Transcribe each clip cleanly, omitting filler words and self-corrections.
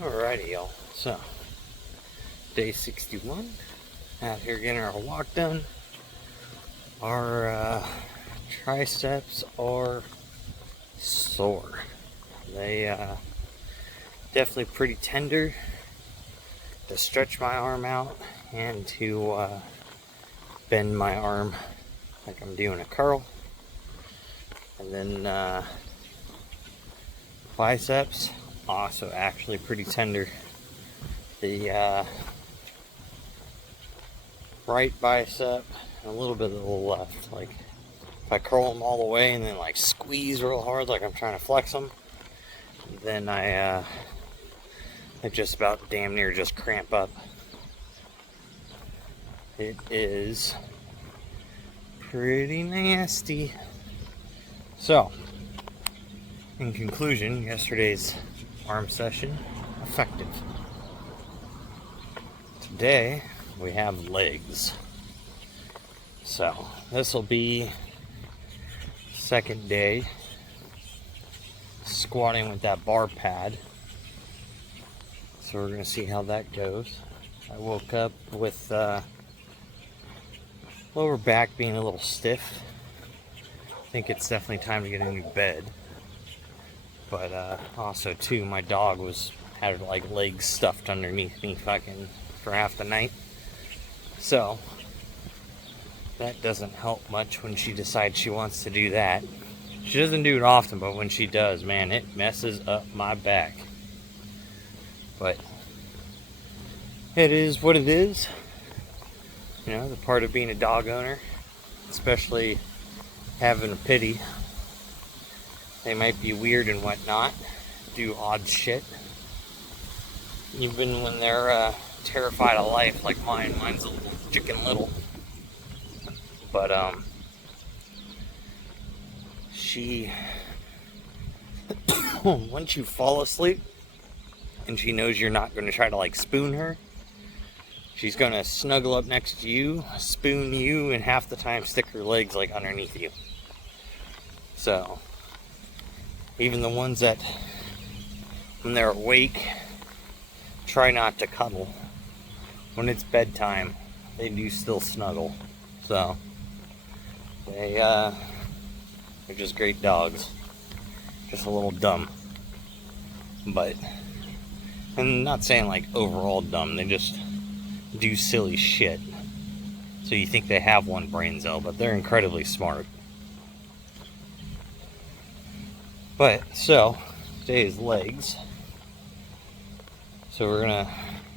Alrighty, y'all. So, day 61. Out here getting our walk done. Our triceps are sore. They definitely pretty tender. To stretch my arm out and to bend my arm like I'm doing a curl. And then biceps also actually pretty tender. The right bicep and a little bit of the left. Like if I curl them all the way and then like squeeze real hard like I'm trying to flex them, then I just about damn near just cramp up. It is pretty nasty. So, in conclusion, yesterday's arm session, effective. Today, we have legs. So, this will be second day squatting with that bar pad. So we're going to see how that goes. I woke up with lower back being a little stiff. I think it's definitely time to get a new bed. But also too, my dog had like legs stuffed underneath me fucking for half the night. So that doesn't help much when she decides she wants to do that. She doesn't do it often, but when she does, man, it messes up my back. But it is what it is. You know, the part of being a dog owner, especially having a pity. They might be weird and whatnot, do odd shit. Even when they're terrified of life, like mine. Mine's a little chicken little. But she, once you fall asleep, and she knows you're not going to try to like spoon her, she's going to snuggle up next to you, spoon you, and half the time stick her legs like underneath you. So, even the ones that, when they're awake, try not to cuddle. When it's bedtime, they do still snuggle. So, they're just great dogs. Just a little dumb. But, and not saying like overall dumb, they just do silly shit. So you think they have one brain cell, but they're incredibly smart. But, so, today's legs. So we're gonna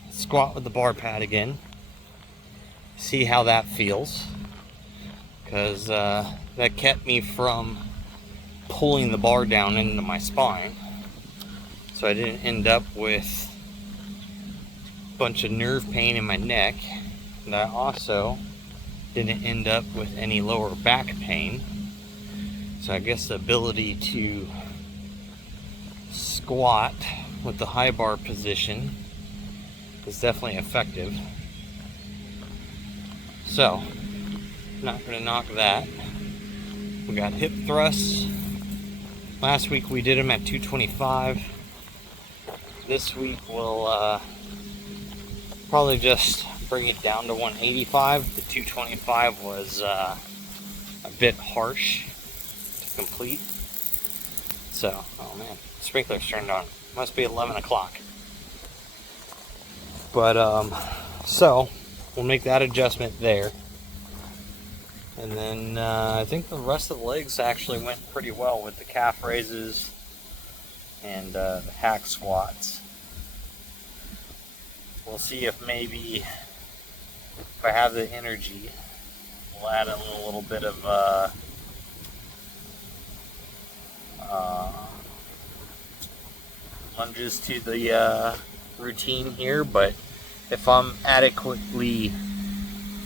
squat with the bar pad again. See how that feels. Because that kept me from pulling the bar down into my spine. So I didn't end up with a bunch of nerve pain in my neck. And I also didn't end up with any lower back pain. So I guess the ability to squat with the high bar position is definitely effective. So, not going to knock that. We got hip thrusts. Last week we did them at 225. This week we'll probably just bring it down to 185. The 225 was a bit harsh to complete. So, oh man, sprinkler's turned on. Must be 11 o'clock. But, so, we'll make that adjustment there. And then, I think the rest of the legs actually went pretty well with the calf raises and the hack squats. We'll see if maybe, if I have the energy, we'll add in a little bit of, lunges to the routine here, but if I'm adequately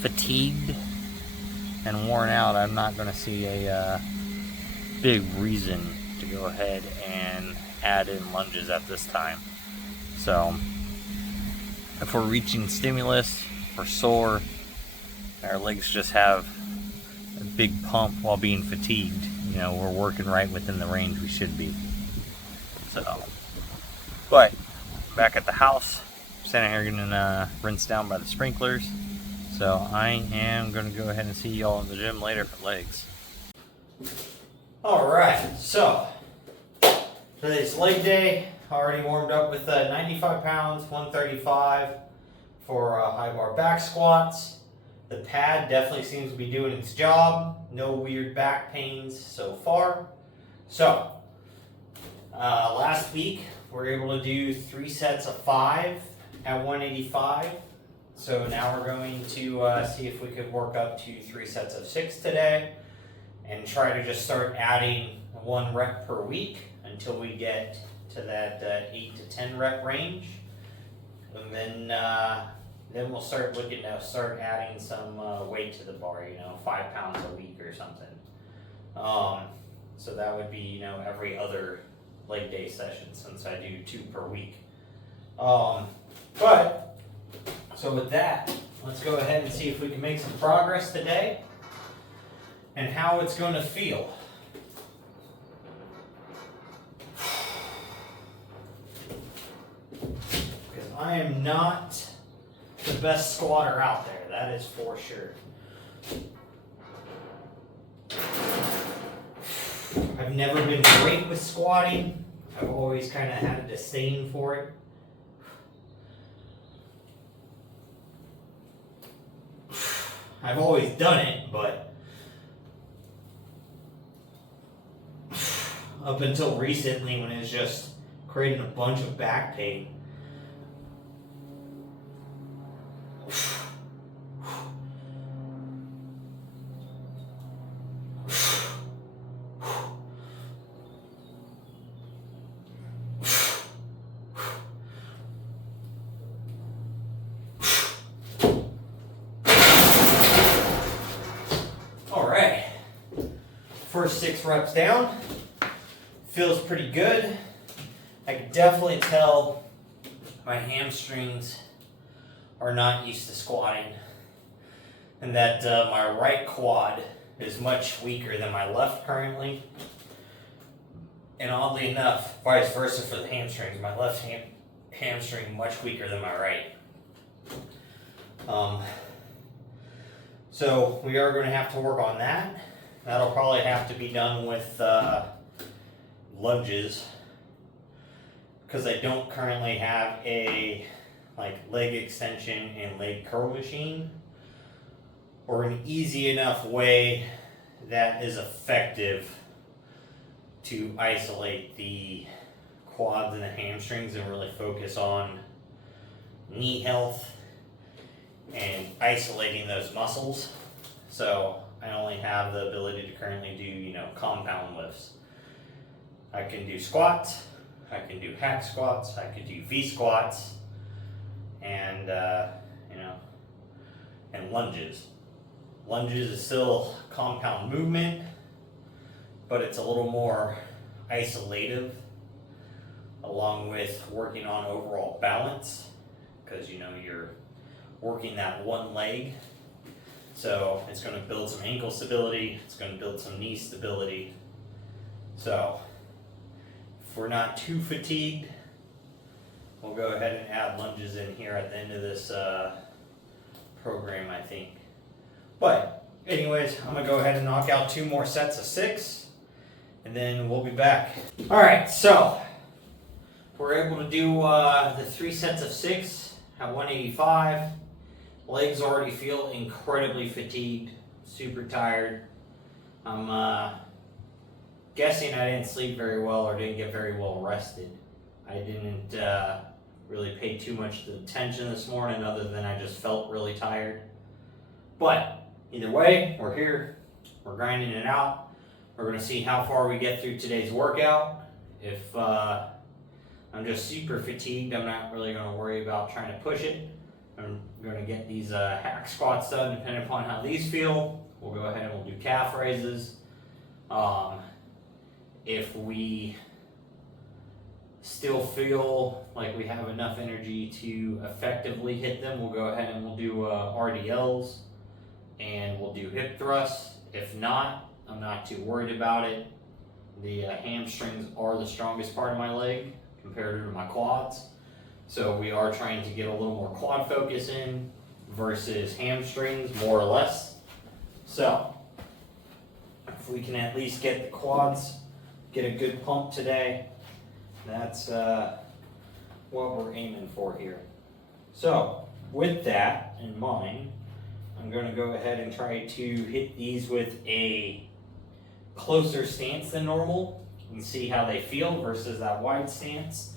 fatigued and worn out, I'm not going to see a big reason to go ahead and add in lunges at this time. So if we're reaching stimulus, we're sore, our legs just have a big pump while being fatigued, you know, we're working right within the range we should be. So, but back at the house. Standing here getting rinsed down by the sprinklers. So I am going to go ahead and see y'all in the gym later for legs. Alright, so today's leg day. Already warmed up with 95 pounds, 135 for high bar back squats. The pad definitely seems to be doing its job. No weird back pains so far. So, last week we were able to do 3 sets of 5 at 185. So now we're going to see if we could work up to 3 sets of 6 today and try to just start adding 1 rep per week until we get to that 8 to 10 rep range. And then we'll start looking to start adding some weight to the bar, 5 pounds a week or something. So that would be, every other leg day session since I do 2 per week. So with that, let's go ahead and see if we can make some progress today and how it's going to feel. Because I am not the best squatter out there, that is for sure. I've never been great with squatting. I've always kind of had a disdain for it. I've always done it, but up until recently when it was just creating a bunch of back pain. First 6 reps down, feels pretty good. I can definitely tell my hamstrings are not used to squatting and that my right quad is much weaker than my left currently. And oddly enough, vice versa for the hamstrings, my left hamstring much weaker than my right. So we are going to have to work on that. That'll probably have to be done with lunges because I don't currently have a leg extension and leg curl machine or an easy enough way that is effective to isolate the quads and the hamstrings and really focus on knee health and isolating those muscles. So I only have the ability to currently do, compound lifts. I can do squats, I can do hack squats, I can do V squats, and, and lunges. Lunges is still compound movement, but it's a little more isolative, along with working on overall balance, because, you're working that one leg. So it's going to build some ankle stability, it's going to build some knee stability. So if we're not too fatigued, we'll go ahead and add lunges in here at the end of this program, I think. But anyways, I'm going to go ahead and knock out 2 more sets of 6, and then we'll be back. Alright, so we're able to do the 3 sets of 6 at 185. Legs already feel incredibly fatigued, super tired. I'm guessing I didn't sleep very well or didn't get very well rested. I didn't really pay too much attention this morning other than I just felt really tired. But either way, we're here, we're grinding it out. We're going to see how far we get through today's workout. If I'm just super fatigued, I'm not really going to worry about trying to push it. I'm going to get these hack squats done depending upon how these feel. We'll go ahead and we'll do calf raises. If we still feel like we have enough energy to effectively hit them, we'll go ahead and we'll do RDLs and we'll do hip thrusts. If not, I'm not too worried about it. The hamstrings are the strongest part of my leg compared to my quads. So we are trying to get a little more quad focus in versus hamstrings, more or less. So if we can at least get the quads, get a good pump today, that's what we're aiming for here. So with that in mind, I'm going to go ahead and try to hit these with a closer stance than normal and see how they feel versus that wide stance.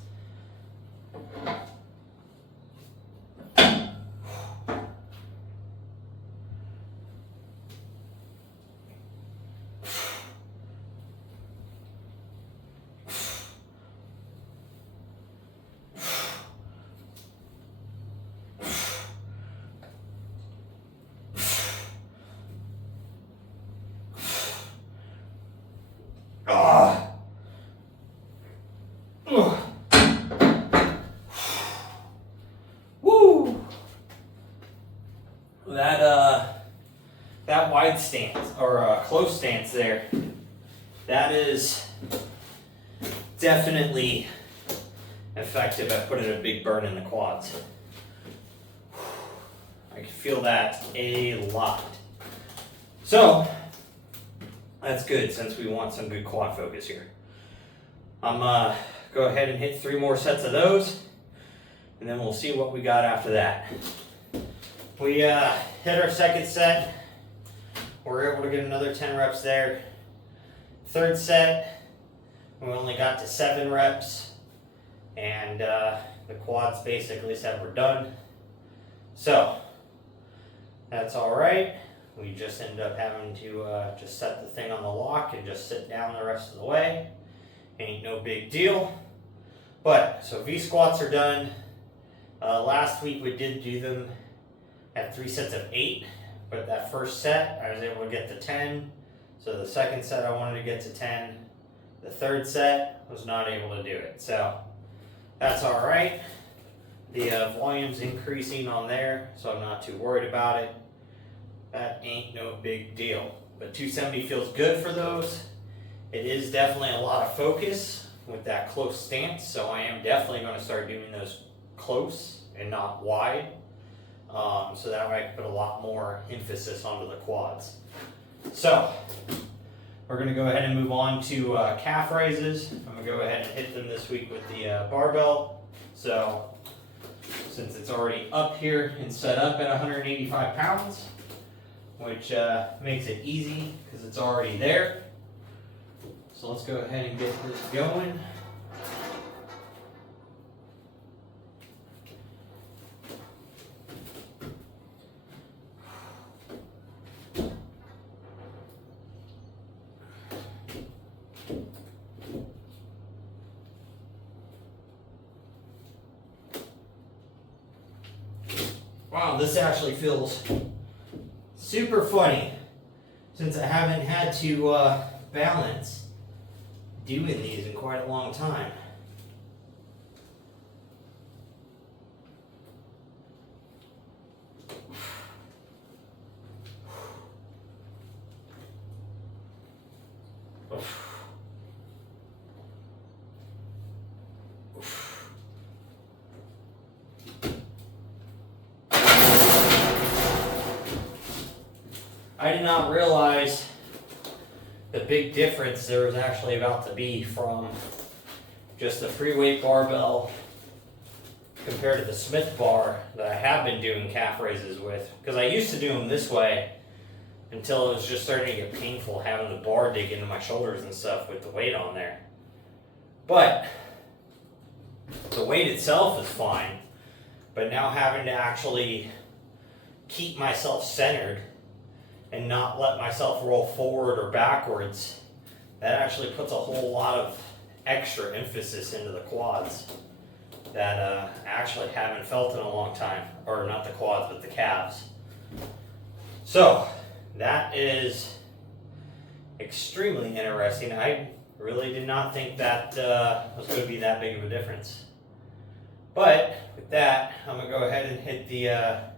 Woo! That wide stance or close stance there, that is definitely effective at putting a big burn in the quads. I can feel that a lot. So that's good since we want some good quad focus here. I'm go ahead and hit 3 more sets of those, and then we'll see what we got after that. We hit our second set. We're able to get another 10 reps there. Third set, we only got to 7 reps, and the quads basically said we're done. So that's all right. We just ended up having to just set the thing on the lock and just sit down the rest of the way. Ain't no big deal. But, so V squats are done. Last week we did do them at 3 sets of 8, but that first set I was able to get to 10. So the second set I wanted to get to 10. The third set was not able to do it. So that's all right. The volume's increasing on there, so I'm not too worried about it. That ain't no big deal. But 270 feels good for those. It is definitely a lot of focus with that close stance, so I am definitely going to start doing those close and not wide. So that way I can put a lot more emphasis onto the quads. So we're going to go ahead and move on to calf raises. I'm going to go ahead and hit them this week with the barbell. So since it's already up here and set up at 185 pounds, which makes it easy because it's already there. So let's go ahead and get this going. Wow, this actually feels super funny since I haven't had to balance doing these in quite a long time. I did not realize the big difference there was actually about to be from just the free weight barbell compared to the Smith bar that I have been doing calf raises with. Because I used to do them this way until it was just starting to get painful having the bar dig into my shoulders and stuff with the weight on there. But the weight itself is fine, but now having to actually keep myself centered and not let myself roll forward or backwards, that actually puts a whole lot of extra emphasis into the quads that I actually haven't felt in a long time. Or not the quads, but the calves. So that is extremely interesting. I really did not think that was going to be that big of a difference. But with that, I'm going to go ahead and hit the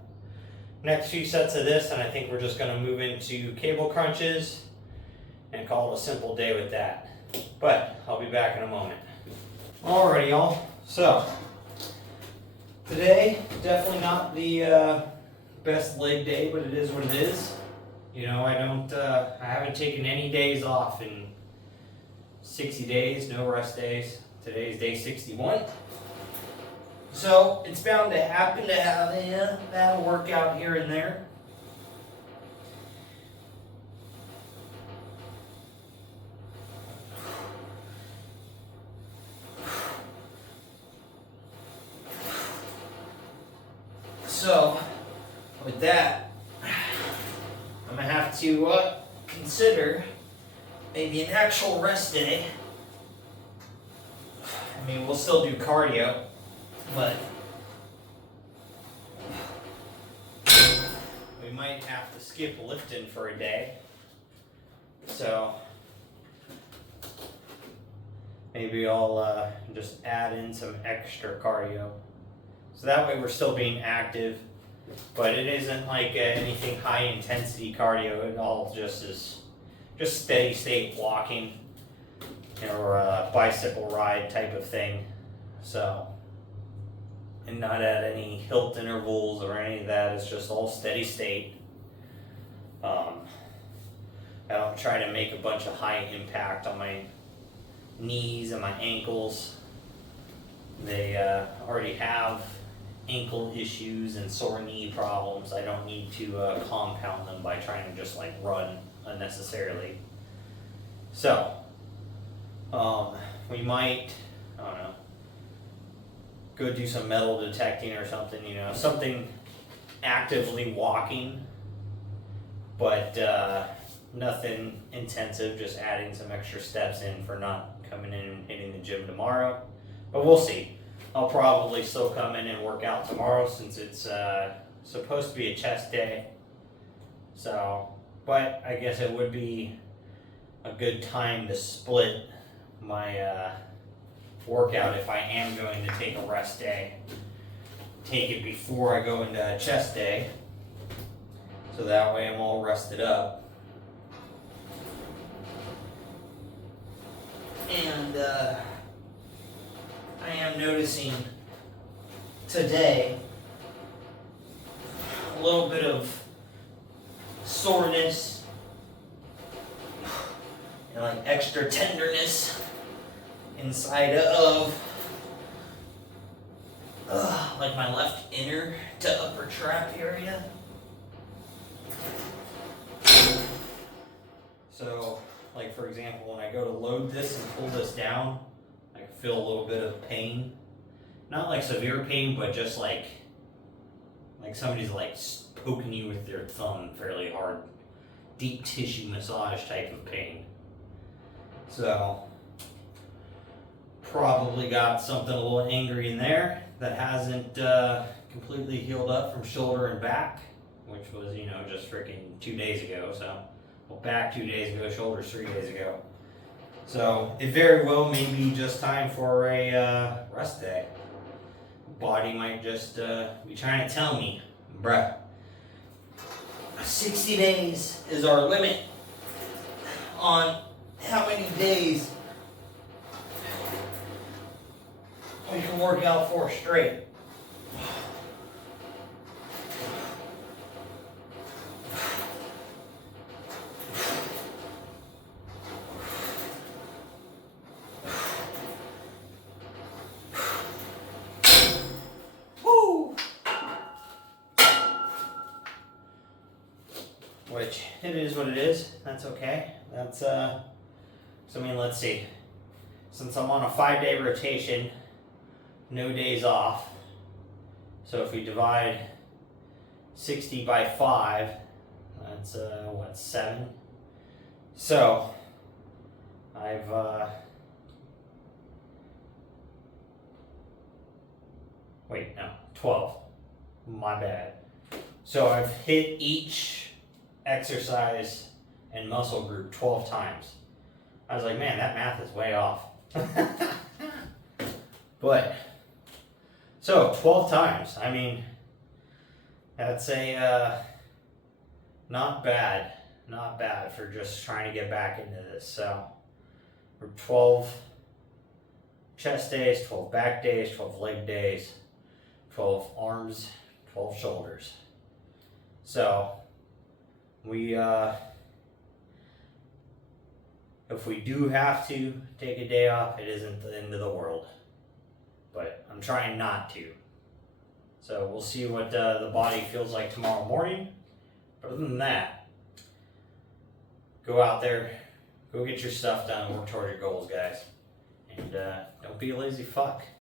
next few sets of this, and I think we're just going to move into cable crunches and call it a simple day with that. But I'll be back in a moment. Alrighty, y'all. So Today, definitely not the best leg day, but it is what it is. You know, I haven't taken any days off in 60 days, no rest days. Today's day 61. So, it's bound to happen to have a bad workout here and there. So, with that, I'm going to have to consider maybe an actual rest day. I mean, we'll still do cardio, but we might have to skip lifting for a day. So, maybe I'll just add in some extra cardio. So that way we're still being active, but it isn't like anything high intensity cardio. It all just is just steady state walking, or a bicycle ride type of thing. So, and not at any hilt intervals or any of that. It's just all steady state. I don't try to make a bunch of high impact on my knees and my ankles. They already have ankle issues and sore knee problems. I don't need to compound them by trying to just like run unnecessarily. So, we might, I don't know, go do some metal detecting or something, you know, something actively walking, but nothing intensive, just adding some extra steps in for not coming in and hitting the gym tomorrow. But we'll see. I'll probably still come in and work out tomorrow since it's supposed to be a chest day. So, but I guess it would be a good time to split my workout if I am going to take a rest day. Take it before I go into a chest day. So that way I'm all rested up. And I am noticing today a little bit of soreness and like extra tenderness inside of like my left inner to upper trap area. So, like for example, when I go to load this and pull this down, I can feel a little bit of pain. Not like severe pain, but just like somebody's like poking you with their thumb fairly hard. Deep tissue massage type of pain. So, probably got something a little angry in there that hasn't completely healed up from shoulder and back, which was, you know, just freaking 2 days ago. So, well, back 2 days ago, shoulders 3 days ago. So, it very well may be just time for a rest day. Body might just be trying to tell me, bruh, 60 days is our limit on how many days we can work out for straight. Woo! Which, it is what it is. That's okay. That's, so I mean, let's see. Since I'm on a 5-day rotation, no days off. So if we divide 60 by 5, that's, what, 7? So, I've, wait, no, 12. My bad. So I've hit each exercise and muscle group 12 times. I was like, man, that math is way off. But, so 12 times. I mean, that's a, not bad for just trying to get back into this. So, 12 chest days, 12 back days, 12 leg days, 12 arms, 12 shoulders. So, if we do have to take a day off, it isn't the end of the world. But I'm trying not to. So we'll see what the body feels like tomorrow morning. But other than that, go out there, go get your stuff done, work toward your goals, guys. And don't be a lazy fuck.